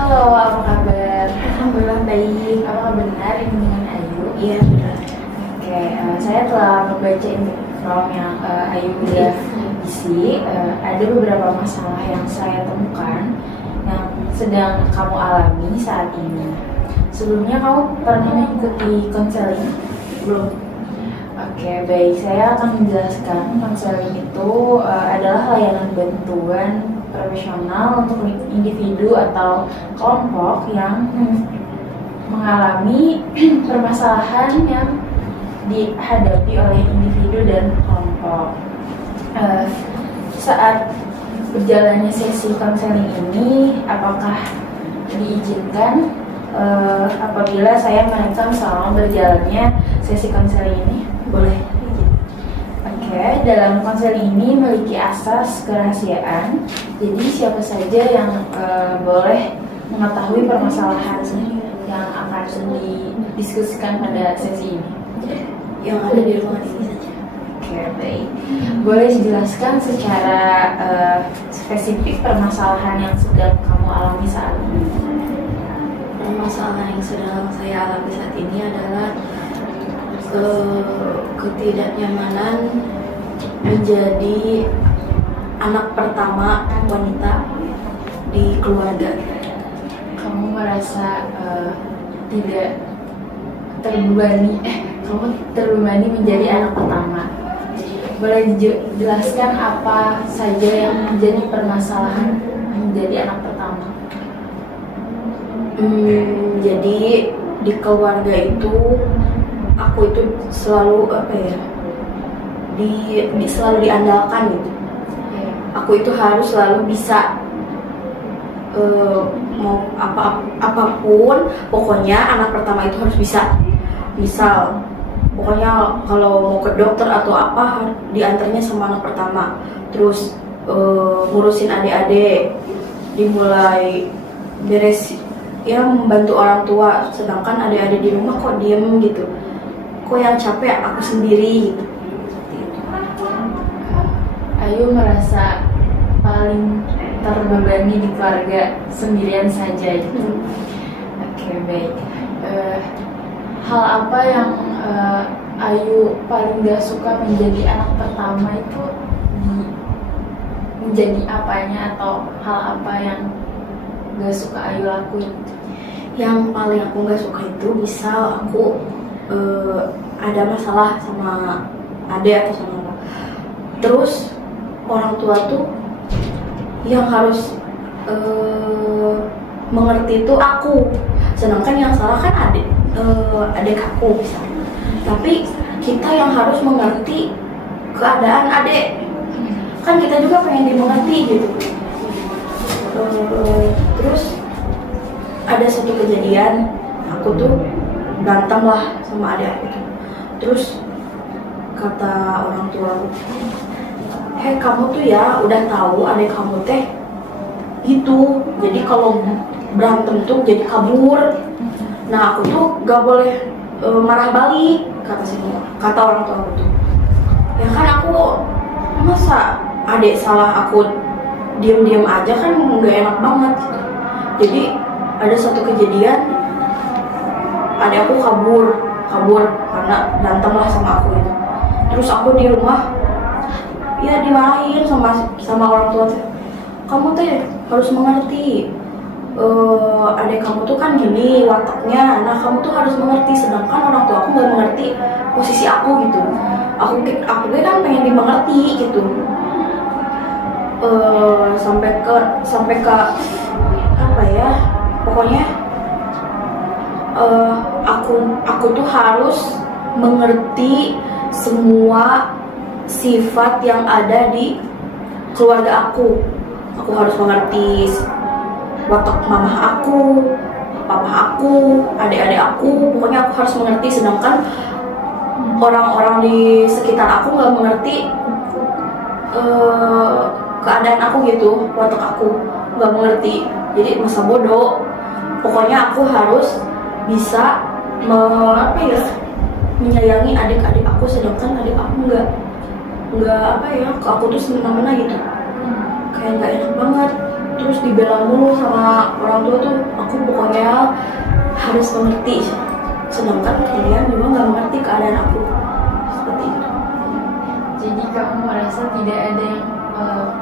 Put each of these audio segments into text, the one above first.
Halo, apa kabar? Alhamdulillah baik. Apakah benar ini dengan Ayu? Iya benar. Oke, saya telah membaca form yang Ayu udah isi. Ada beberapa masalah yang saya temukan yang sedang kamu alami saat ini. Sebelumnya kamu pernah mengikuti konseling? Belum. Oke, baik. Saya akan menjelaskan konseling itu adalah layanan bantuan profesional untuk individu atau kelompok yang mengalami permasalahan yang dihadapi oleh individu dan kelompok. Saat berjalannya sesi konseling ini, apakah diizinkan apabila saya merekam selama berjalannya sesi konseling ini? Boleh. Oke, dalam konseling ini memiliki asas kerahasiaan, jadi siapa saja yang boleh mengetahui permasalahan yang akan didiskusikan pada sesi ini. Yang ada di ruangan ini saja. Oke, baik. Boleh dijelaskan secara spesifik permasalahan yang sedang kamu alami saat ini? Permasalahan yang sedang saya alami saat ini adalah ketidaknyamanan menjadi anak pertama wanita di keluarga. Kamu merasa tidak terbebani, kamu terbebani menjadi anak pertama. Boleh dijelaskan apa saja yang menjadi permasalahan menjadi anak pertama? Jadi di keluarga itu aku itu selalu selalu diandalkan gitu. Aku itu harus selalu bisa mau apapun, pokoknya anak pertama itu harus bisa. Misal pokoknya kalau mau ke dokter atau apa diantarnya sama anak pertama. Terus ngurusin adik-adik, dimulai beres ya, membantu orang tua, sedangkan adik-adik di rumah kok diem gitu. Kok yang capek aku sendiri gitu. Ayu merasa paling terbebani di keluarga sendirian saja gitu. Oke, baik. Hal apa yang Ayu paling gak suka menjadi anak pertama itu menjadi apanya, atau hal apa yang gak suka Ayu lakuin? Yang paling aku gak suka itu misal aku ada masalah sama adik atau sama apa, terus orang tua tuh yang harus mengerti itu aku, sedangkan yang salah kan adik aku misalnya. Tapi kita yang harus mengerti keadaan adik, kan kita juga pengen dimengerti gitu. Terus ada satu kejadian, aku tuh berantem lah sama adik aku tuh. Terus kata orang tua, kamu tuh ya udah tahu adik kamu teh gitu, jadi kalau berantem tuh jadi kabur. Nah aku tuh gak boleh marah balik, kata orang tua aku tuh. Ya kan aku masa adik salah aku diam-diam aja kan gak enak banget gitu. Jadi ada satu kejadian adik aku kabur karena berantem lah sama aku itu. Terus aku di rumah ya dimarahin sama orang tua teh. Kamu teh harus mengerti, adik kamu tuh kan gini wataknya, nah kamu tuh harus mengerti. Sedangkan orang tua aku nggak mengerti posisi aku gitu. Aku kan pengen dimengerti gitu. Sampai ke apa ya, pokoknya aku tuh harus mengerti semua sifat yang ada di keluarga aku. Aku harus mengerti watak mama aku, papa aku, adik-adik aku, pokoknya aku harus mengerti. Sedangkan orang-orang di sekitar aku nggak mengerti keadaan aku gitu, watak aku nggak mengerti. Jadi masa bodoh. Pokoknya aku harus bisa menyayangi adik-adik aku, sedangkan adik aku nggak ke aku tuh semena-mena gitu. Kayak nggak enak banget. terus dibela mulu sama orang tua tuh. Aku pokoknya harus mengerti, sedangkan kalian juga nggak mengerti keadaan aku seperti itu. Jadi kamu merasa tidak ada yang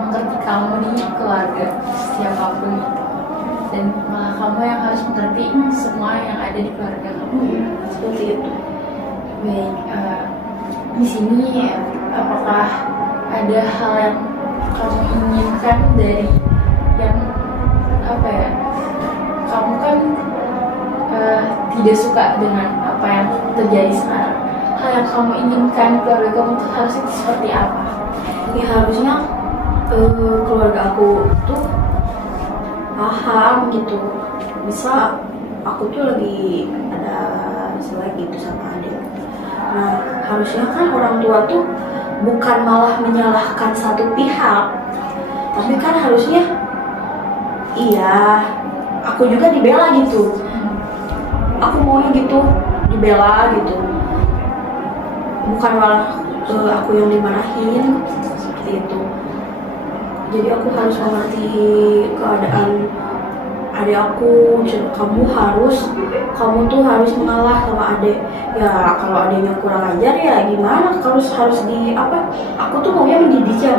mengerti kamu di keluarga siapapun itu, dan malah kamu yang harus mengerti semua yang ada di keluarga kamu. Seperti itu. Baik, di sini apakah ada hal yang kamu inginkan dari yang apa ya? Kamu kan tidak suka dengan apa yang terjadi sekarang. Hal yang kamu inginkan keluarga kamu tuh harusnya seperti apa? Ya harusnya keluarga aku tuh paham gitu. Bisa aku tuh lagi ada masalah gitu sama adik. Nah harusnya kan orang tua tuh bukan malah menyalahkan satu pihak, tapi kan harusnya iya aku juga dibela gitu. Aku maunya gitu, dibela gitu, bukan malah aku yang dimarahin seperti itu. Jadi aku harus mengerti keadaan adik aku. Kamu tuh harus mengalah sama adik. Ya kalau adiknya kurang ajar ya gimana, harus di apa, aku tuh maunya mendidik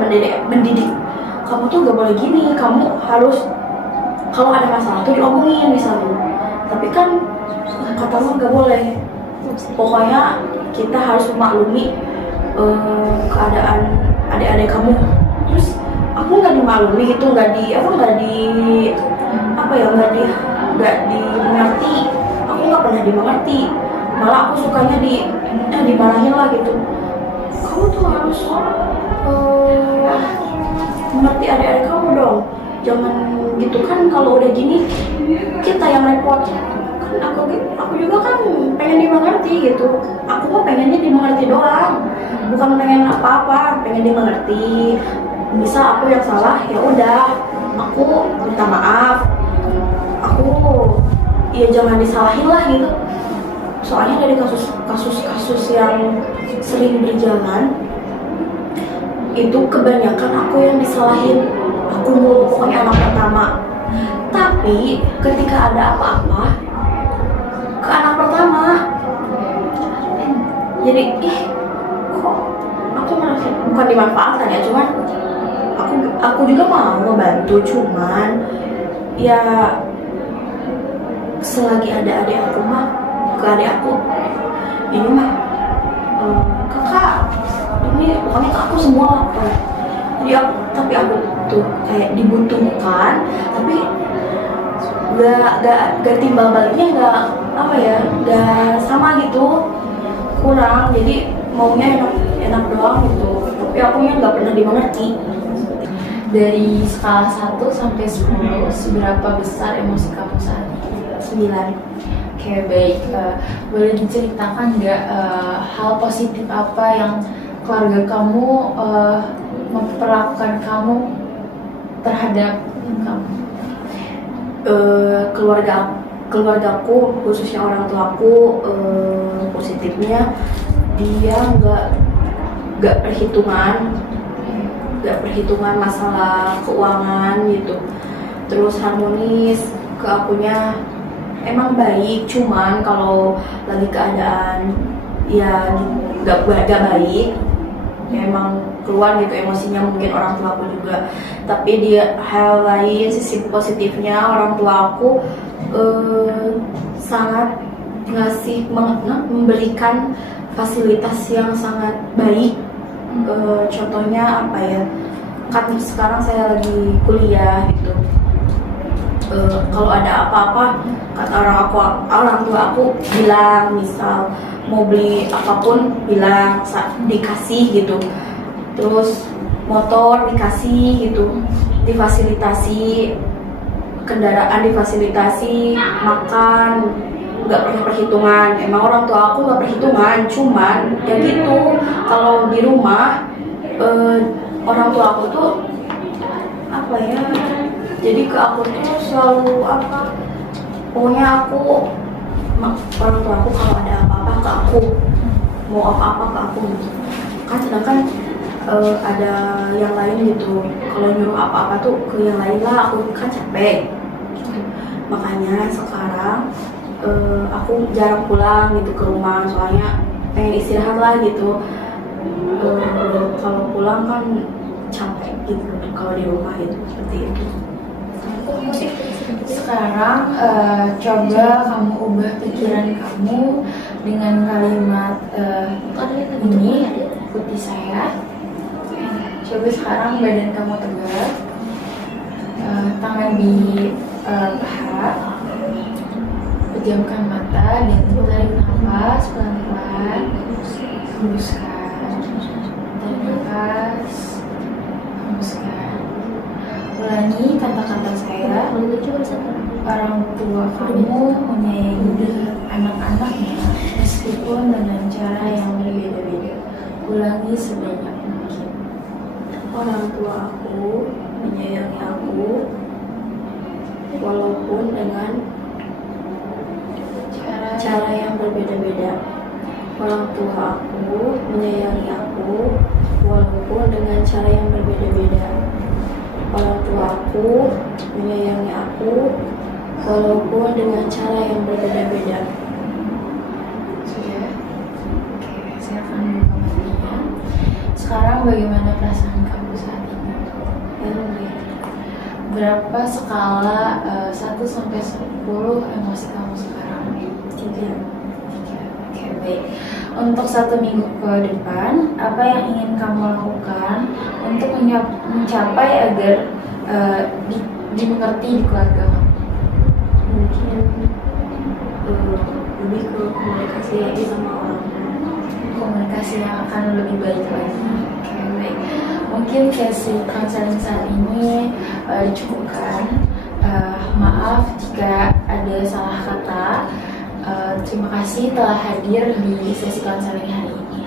kamu tuh gak boleh gini, kamu harus kalau ada masalah tuh diomongin misalnya. Tapi kan kata lu gak boleh. Pokoknya kita harus memaklumi keadaan adik-adik kamu. Terus aku nggak dimaklumi gitu, nggak dimengerti. Aku nggak pernah dimengerti, malah aku sukanya dimarahin lah gitu. Kamu tuh harus mengerti adik-adik kamu dong, jangan gitu kan. Kalau udah gini kita yang repot. Aku juga kan pengen dimengerti gitu. Aku mah pengennya dimengerti doang, bukan pengen apa-apa, pengen dimengerti. Misal aku yang salah, ya udah, aku minta maaf. Aku ya jangan disalahin lah gitu. Soalnya dari kasus-kasus yang sering berjalan itu kebanyakan aku yang disalahin. Aku mulu, pokoknya anak pertama. Tapi ketika ada apa-apa ke anak pertama, jadi kok aku merasa bukan dimanfaatkan ya, cuman aku juga mau ngebantu, cuman ya selagi ada adik aku mah ke adik aku ini mah kakak ini pokoknya ke aku semua apa. Jadi tapi aku tuh kayak dibutuhkan, tapi gak timbal baliknya gak sama gitu, kurang. Jadi maunya enak doang gitu, tapi aku yang gak pernah dimengerti. Dari skala 1 sampai 10, seberapa besar emosi kamu saat ini? 9. Oke, baik. Boleh diceritakan nggak hal positif apa yang keluarga kamu memperlakukan kamu terhadap kamu? Keluargaku, khususnya orang tuaku, positifnya dia nggak perhitungan masalah keuangan gitu. Terus harmonis ke akunya, emang baik, cuman kalau lagi keadaan ya nggak baik ya emang keluar gitu emosinya, mungkin orang tua aku juga. Tapi dia hal lain, sisi positifnya orang tua aku sangat memberikan fasilitas yang sangat baik. Contohnya apa ya, kan sekarang saya lagi kuliah gitu. Kalau ada apa-apa kata orang tua aku bilang, misal mau beli apapun bilang dikasih gitu. Terus motor dikasih gitu, difasilitasi, kendaraan difasilitasi, makan nggak pernah perhitungan. Emang orang tua aku nggak perhitungan, cuman ya gitu. Kalau di rumah orang tua aku tuh apa ya, jadi ke aku tuh selalu apa, pokoknya orang tua aku kalau ada apa-apa ke aku, mau apa-apa ke aku gitu kan. Sedangkan ada yang lain gitu. Kalau nyuruh apa-apa tuh ke yang lain lah, aku kan capek. Makanya sekarang aku jarang pulang gitu ke rumah, soalnya pengen istirahat lah gitu. Kalau pulang kan capek gitu kalau di rumah itu seperti itu. Sekarang coba kamu ubah pikiran kamu dengan kalimat ini, ikuti saya. Coba sekarang badan kamu tegak, tangan di paha, pejamkan mata dan tarik nafas pelan-pelan, hembuskan, tarik nafas, hembuskan. Ulangi kata-kata saya. Orang tua kamu menyayangi anak-anaknya meskipun dengan cara yang berbeda-beda. Ulangi sebanyak mungkin. Orang tua aku menyayangi aku walaupun dengan cara yang berbeda-beda. Orang tua aku menyayangi aku walaupun dengan cara yang berbeda-beda. Orang tua aku menyayangi aku walaupun dengan cara yang berbeda-beda. Sudah? Oke, silakan buka matanya. Sekarang bagaimana perasaan kamu saat ini? Berapa skala 1 sampai 10 emosi kamu sekarang? 3. Oke, baik. Untuk 1 minggu ke depan, apa yang ingin kamu lakukan untuk mencapai agar dimengerti di keluarga kamu? Mungkin lebih ke komunikasi lagi sama orang. Komunikasi yang akan lebih baik lagi. Oke, baik. Mungkin sesi konseling saat ini dicukupkan. Maaf jika ada salah kata. Terima kasih telah hadir di sesi konseling hari ini.